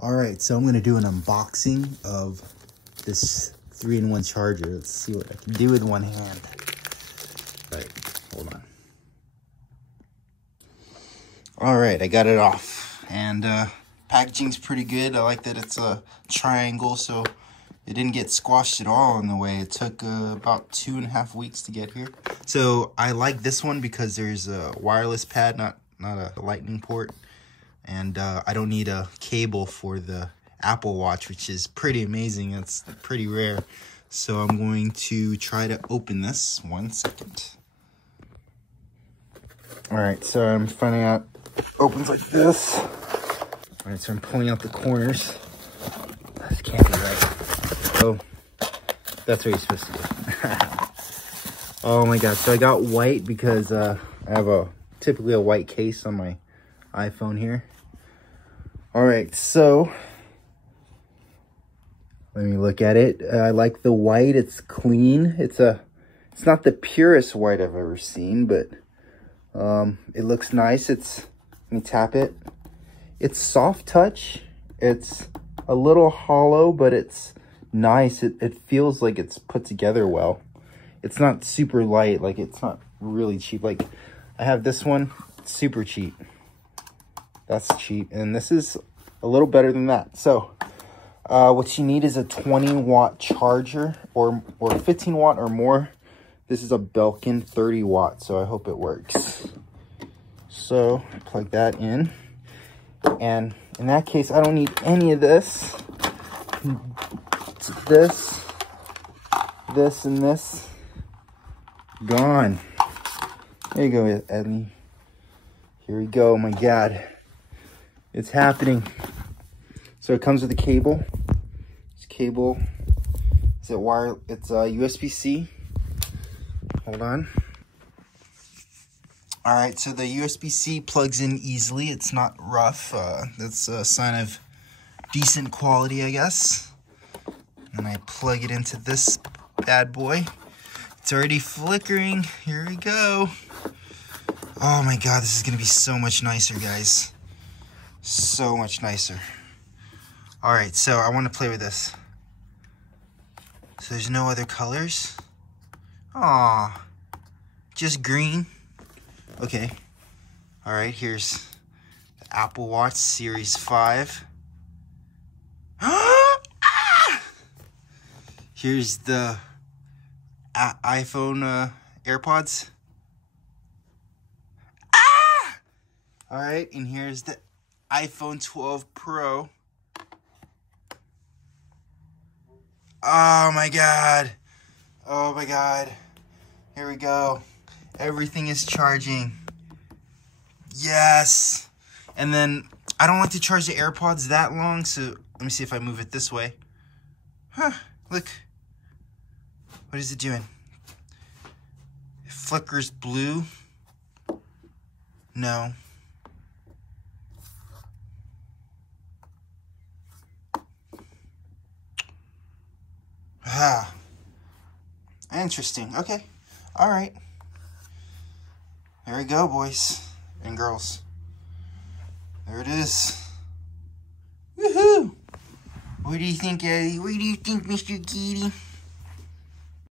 All right, so I'm gonna do an unboxing of this 3-in-1 charger. Let's see what I can do with one hand. All right, hold on. All right, I got it off, and packaging's pretty good. I like that it's a triangle, so it didn't get squashed at all on the way. It took about 2.5 weeks to get here. So I like this one because there's a wireless pad, not a lightning port. And I don't need a cable for the Apple Watch, which is pretty amazing. It's pretty rare. So I'm going to try to open this. 1 second. All right, so I'm finding out it opens like this. All right, so I'm pulling out the corners. This can't be right. Oh, that's what you're supposed to do. Oh my God, so I got white because I have typically a white case on my iPhone here. All right, so let me look at it. I like the white. It's clean. It's not the purest white I've ever seen, but it looks nice. Let me tap it. It's soft touch. It's a little hollow, but it's nice. It feels like it's put together well. It's not super light. Like, it's not really cheap. Like, I have this one. It's super cheap. That's cheap, and this is a little better than that. So what you need is a 20-watt charger or 15-watt or more. This is a Belkin 30-watt, so I hope it works. So plug that in, and in that case, I don't need any of this. It's this, and this. Gone. There you go, Edley. Here we go. Oh my God. It's happening. So it comes with a cable. This cable is a wire. It's a USB-C. Hold on. All right, so the USB-C plugs in easily. It's not rough. That's a sign of decent quality, I guess. And I plug it into this bad boy. It's already flickering. Here we go. Oh my God, this is gonna be so much nicer, guys. So much nicer. All right, so I want to play with this. So there's no other colors. Aw, just green. Okay. All right, here's the Apple Watch Series 5. Here's the iPhone AirPods. All right, and here's the iPhone 12 Pro. Oh my God. Oh my God. Here we go. Everything is charging. Yes. And then I don't like to charge the AirPods that long, so let me see if I move it this way. Huh, look. What is it doing? It flickers blue. No. Ah, interesting. Okay. All right. There we go, boys and girls. There it is. Woohoo! What do you think, Eddie? What do you think, Mr. Kitty?